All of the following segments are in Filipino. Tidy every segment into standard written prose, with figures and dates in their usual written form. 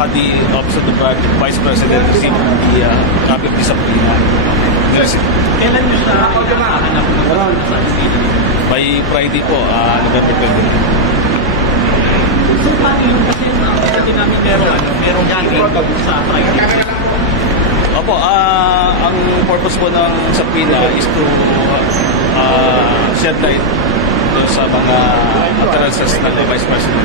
had the Office of the Vice President receive the copy of discipline. Kailan nyo siya hanap sa By Friday po, November 20. So, pati yung kasi natin namin merong hearing sa Friday. Opo, ang purpose po ng subpoena is to shed light doon sa mga utterances ng Vice President.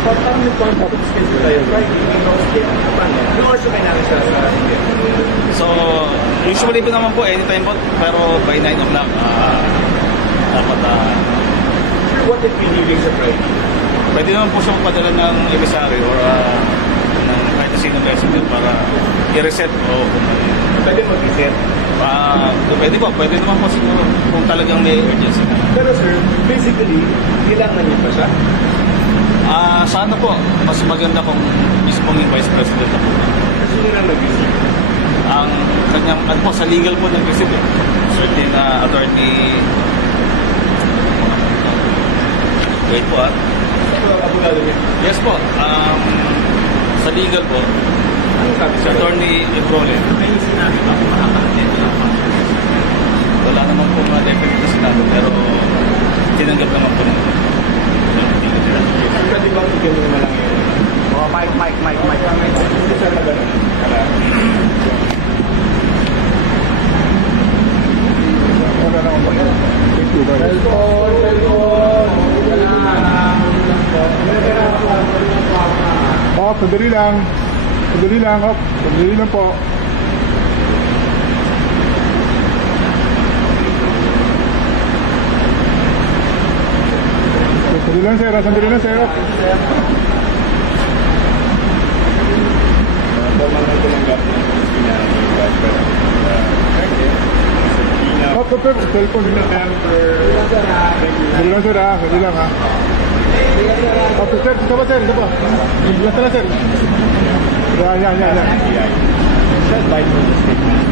Paano yung point of schedule tayo? Friday, no oras yung kailangan siya sa So, usually po naman po, anytime po, pero by 9 o'clock, dapat, what if we leaving sa Friday? pwede naman po siyang padala ng emissary or ng kahit na sinong resident para i-reset o Pwede mag-reset. pwede naman po siguro kung talagang may urgency. Pero sir, basically, kailangan niyo pa siya. Sana po, mas maganda kung mismo yung Vice President na po. Kasi nyo na mag-reset. Ang kanyang, ano po, sa legal po nag-receive certain attorney. Wait po So, abogado niya. Yes po, sa legal po, Anong sabi si sa attorney Ebrole. May sinabi ba kung makaka-attend lang pa? Wala naman po mga definite na sinabi, pero tinanggap naman po nila. Pwede bang ganun na lang yun? Oh, mic. Hindi siya na ganun. Oh, sandali lang. Sandali lang, hop. Sandali lang po. Sandali lang, sir. Sandali lang, sir. Hop, hop, hop. Cellphone. Sandali lang, sir, ha. Sandali lang, ha. Hop, sir. Isa pa, sir. Isa pa. Last na, sir. Yan. Shed light on the statement.